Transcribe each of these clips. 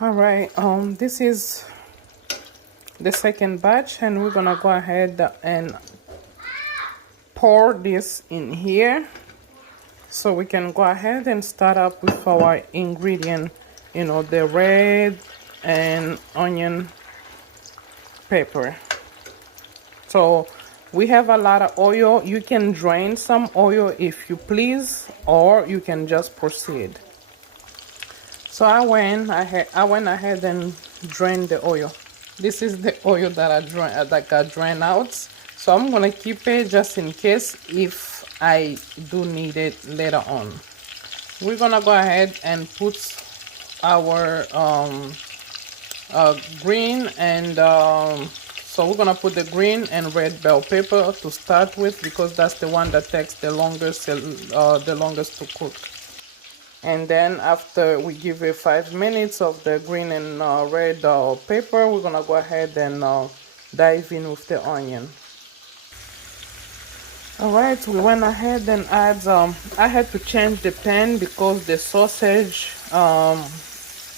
All right, this is the second batch, and we're gonna go ahead and pour this in here so we can go ahead and start up with our ingredient, you know, the red and onion pepper. So we have a lot of oil. You can drain some oil if you please, or you can just proceed. So I went ahead and drained the oil. This is the oil that got drained out. So I'm gonna keep it just in case if I do need it later on. We're gonna go ahead and put our green and so we're gonna put the green and red bell pepper to start with, because that's the one that takes the longest to cook. And then after we give it 5 minutes of the green and red pepper, we're gonna go ahead and dive in with the onion. Alright, we went ahead and add I had to change the pan because the sausage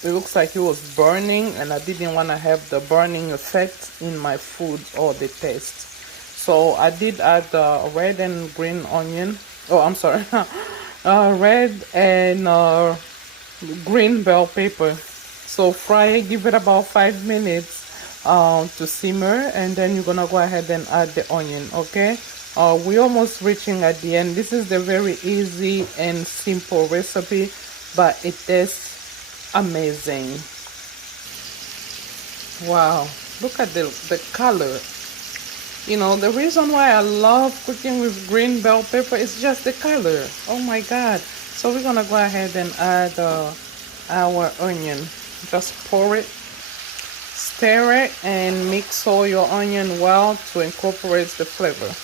it looks like it was burning, and I didn't want to have the burning effect in my food or the taste. So I did add red and green onion. Oh, I'm sorry. Red and green bell pepper. So fry it, give it about 5 minutes to simmer, and then you're gonna go ahead and add the onion. Okay, we're almost reaching at the end. This is the very easy and simple recipe, but it tastes amazing. Wow, look at the color. You know, the reason why I love cooking with green bell pepper is just the color. Oh my god. So we're gonna go ahead and add our onion. Just pour it, stir it, and mix all your onion well to incorporate the flavor.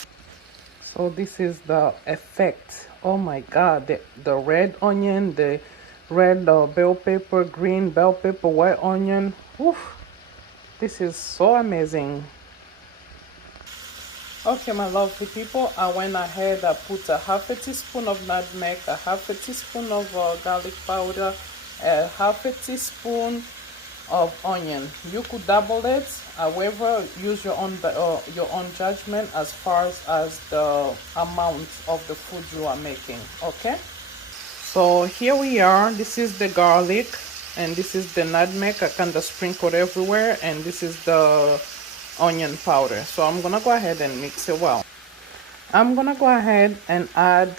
So this is the effect. Oh my god, the red onion, the red bell pepper, green bell pepper, white onion. Oof, this is so amazing. Okay, my lovely people, I went ahead, I put a half a teaspoon of nutmeg, a half a teaspoon of garlic powder, a half a teaspoon of onion. You could double it, however, use your own judgment as far as the amount of the food you are making. Okay, so here we are. This is the garlic, and this is the nutmeg. I kind of sprinkled everywhere, and this is the onion powder. So I'm gonna go ahead and mix it well. I'm gonna go ahead and add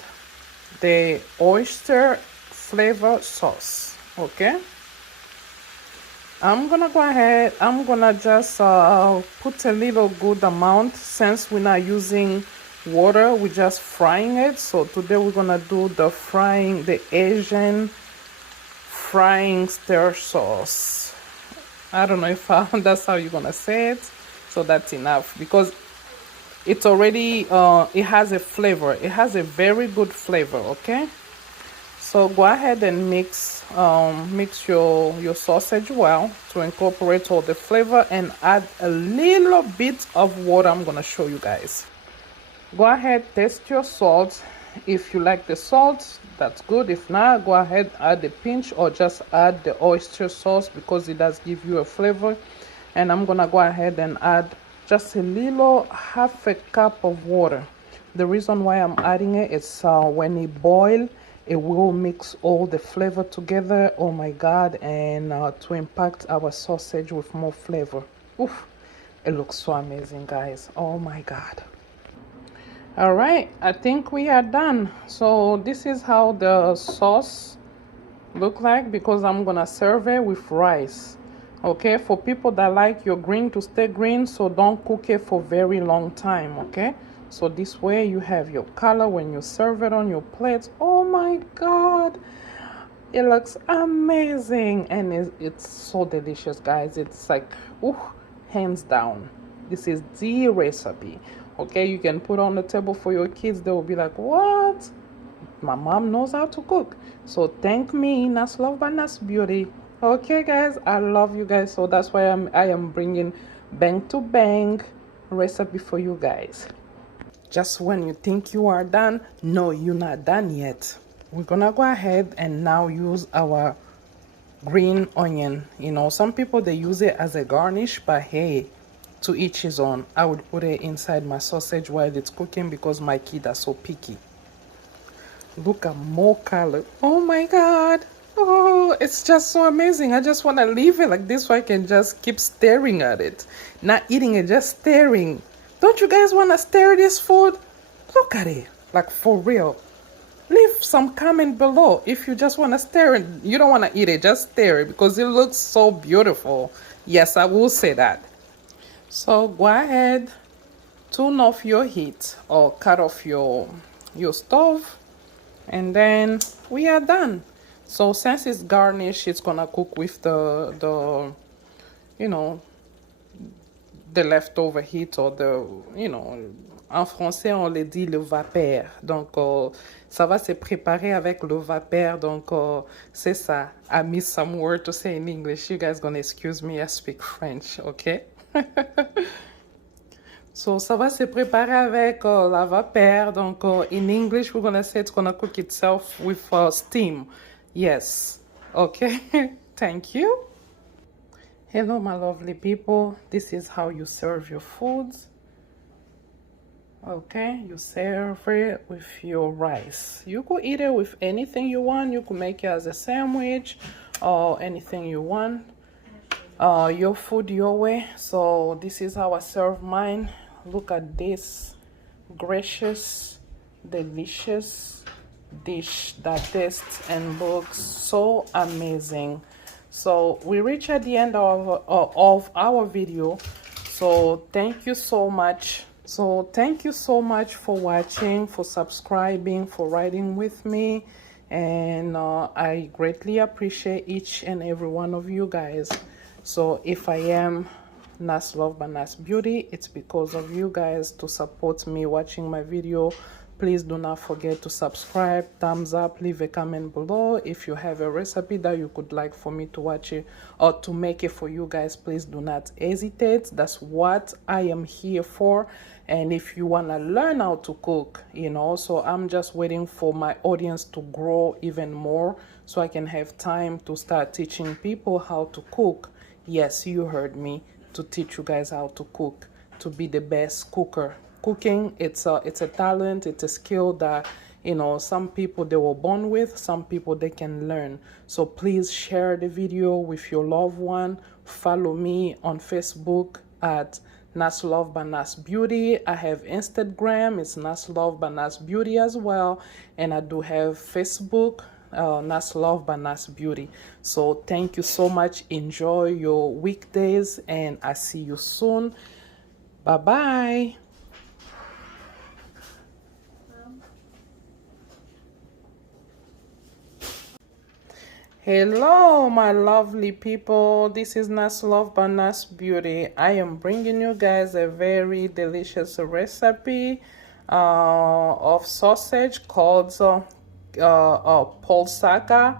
the oyster flavor sauce. Okay, I'm gonna go ahead, I'm gonna just put a little good amount, since we're not using water, we're just frying it. So today we're gonna do the Asian frying stir sauce. I don't know if that's how you're gonna say it. So that's enough, because it's already it has a flavor. It has a very good flavor. Okay, so go ahead and mix your sausage well to incorporate all the flavor, and add a little bit of water. I'm gonna show you guys. Go ahead, taste your salt. If you like the salt, that's good. If not, go ahead, add a pinch, or just add the oyster sauce, because it does give you a flavor. And I'm gonna go ahead and add just a little, half a cup of water. The reason why I'm adding it is when it boils, it will mix all the flavor together. Oh my god, and to impact our sausage with more flavor. Oof, it looks so amazing, guys. Oh my god. All right, I think we are done. So this is how the sauce look like, because I'm gonna serve it with rice. Okay, for people that like your green to stay green, so don't cook it for very long time. Okay, so this way you have your color when you serve it on your plate. Oh my god, it looks amazing, and it's so delicious, guys. It's like, ooh, hands down, this is the recipe. Okay, you can put on the table for your kids. They will be like, what, my mom knows how to cook. So thank me, Nas Love by Nas Beauty. Okay guys, I love you guys, so that's why I am bringing bang to bang recipe for you guys. Just when you think you are done, no, you're not done yet. We're gonna go ahead and now use our green onion. You know, some people they use it as a garnish, but hey, to each his own. I would put it inside my sausage while it's cooking because my kids are so picky. Look at more color. Oh my god. Oh, it's just so amazing. I just want to leave it like this so I can just keep staring at it. Not eating it, just staring. Don't you guys want to stare at this food? Look at it. Like for real. Leave some comment below if you just want to stare it. You don't want to eat it, just stare it because it looks so beautiful. Yes, I will say that. So go ahead, turn off your heat or cut off your stove, and then we are done. So since it's garnished, it's gonna cook with the you know, the leftover heat or the, you know, en français on le dit le vapeur. Donc ça va se préparer avec le vapeur. Donc c'est ça. I miss some word to say in English. You guys gonna excuse me, I speak French, okay? So ça va se préparer avec la vapeur. Donc in English we're gonna say it's gonna cook itself with steam. Yes. Okay. Thank you. Hello my lovely people. This is how you serve your foods. Okay, you serve it with your rice. You could eat it with anything you want. You could make it as a sandwich or anything you want. Your food your way. So this is how I serve mine. Look at this gracious, delicious dish that tastes and looks so amazing. So we reach at the end of our video. So thank you so much. So thank you so much for watching, for subscribing, for riding with me, and I greatly appreciate each and every one of you guys. So if I am Nas Love by Nas Beauty, it's because of you guys to support me watching my video. Please do not forget to subscribe, thumbs up, leave a comment below. If you have a recipe that you could like for me to watch it or to make it for you guys, please do not hesitate. That's what I am here for. And if you want to learn how to cook, you know, so I'm just waiting for my audience to grow even more so I can have time to start teaching people how to cook. Yes, you heard me, to teach you guys how to cook, to be the best cooker. Cooking, it's a talent, it's a skill that, you know, some people they were born with, some people they can learn. So please share the video with your loved one. Follow me on Facebook at Nas Love by Nas Beauty. I have Instagram, it's Nas Love by Nas Beauty as well, and I do have Facebook, Nas Love by Nas Beauty. So thank you so much. Enjoy your weekdays, and I see you soon. Bye bye. Hello my lovely people, this is Nas Love by Nas Beauty. I am bringing you guys a very delicious recipe of sausage called Polsaka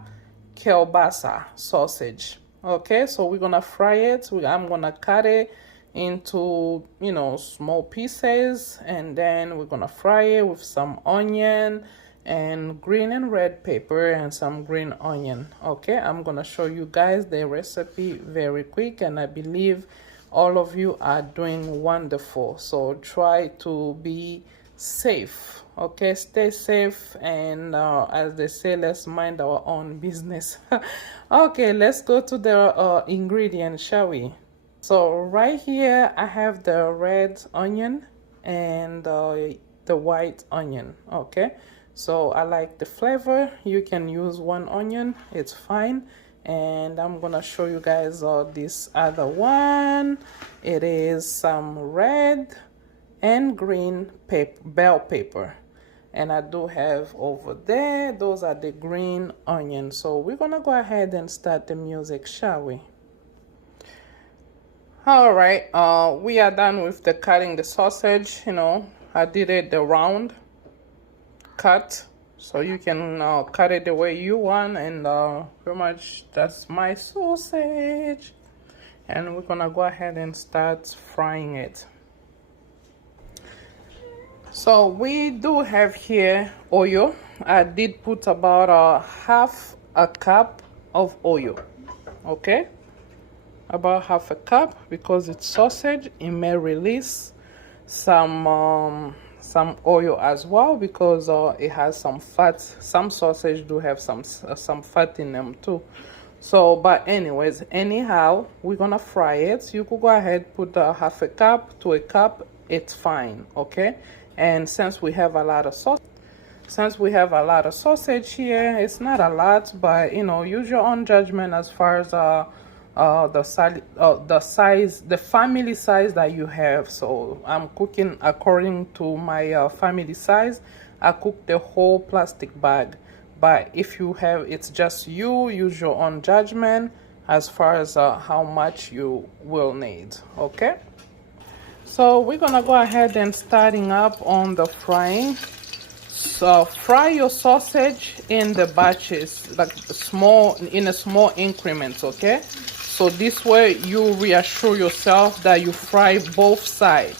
Kilbasa sausage. Okay, so we're gonna fry it. I'm gonna cut it into, you know, small pieces, and then we're gonna fry it with some onion and green and red pepper and some green onion. Okay, I'm gonna show you guys the recipe very quick, and I believe all of you are doing wonderful. So try to be safe. Okay, stay safe, and as they say, let's mind our own business. Okay, let's go to the ingredients, shall we? So right here I have the red onion and the white onion. Okay, so I like the flavor. You can use one onion, it's fine. And I'm gonna show you guys this other one. It is some red and green bell pepper, and I do have over there, those are the green onions. So we're gonna go ahead and start the music, shall we? All right, we are done with the cutting the sausage. You know, I did it the round cut, so you can cut it the way you want, and pretty much that's my sausage. And we're gonna go ahead and start frying it. So we do have here oil. I did put about half a cup of oil. okay? About half a cup, because it's sausage. It may release some oil as well, because it has some fat. Some sausage do have some fat in them too. So, but anyways, anyhow, we're gonna fry it. You could go ahead, put half a cup to a cup, it's fine, okay? And since we have a lot of sausage here, it's not a lot, but you know, use your own judgment as far as the family size that you have. So I'm cooking according to my family size. I cook the whole plastic bag, but if you have, it's just you, use your own judgment as far as how much you will need, okay? So we're gonna go ahead and starting up on the frying. So fry your sausage in the batches, like in a small increments, okay? So this way you reassure yourself that you fry both sides.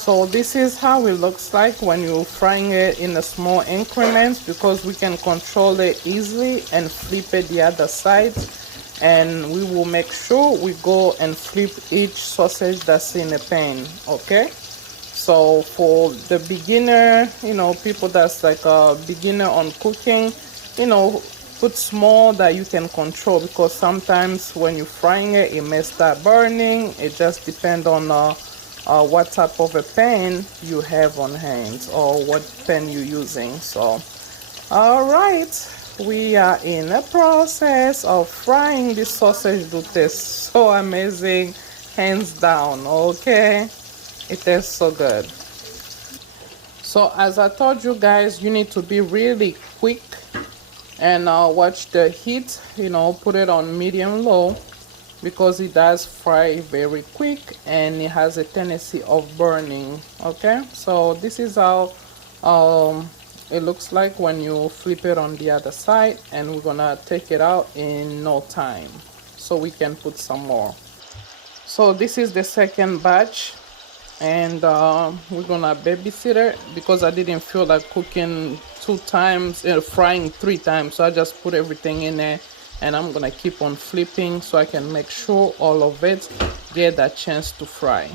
So this is how it looks like when you're frying it in a small increments, because we can control it easily and flip it the other side. And we will make sure we go and flip each sausage that's in a pan, okay? So for the beginner, you know, people that's like a beginner on cooking, you know, put small that you can control, because sometimes when you're frying it, it may start burning. It just depends on what type of a pan you have on hand or what pan you're using. So, all right. We are in the process of frying this sausage. Do taste so amazing, hands down, okay? It tastes so good. So as I told you guys, you need to be really quick and watch the heat, you know, put it on medium low, because it does fry very quick and it has a tendency of burning, okay? So this is how it looks like when you flip it on the other side, and we're gonna take it out in no time so we can put some more. So this is the second batch, and we're gonna babysit it because I didn't feel like cooking 2 times, frying 3 times, so I just put everything in there, and I'm gonna keep on flipping so I can make sure all of it get that chance to fry.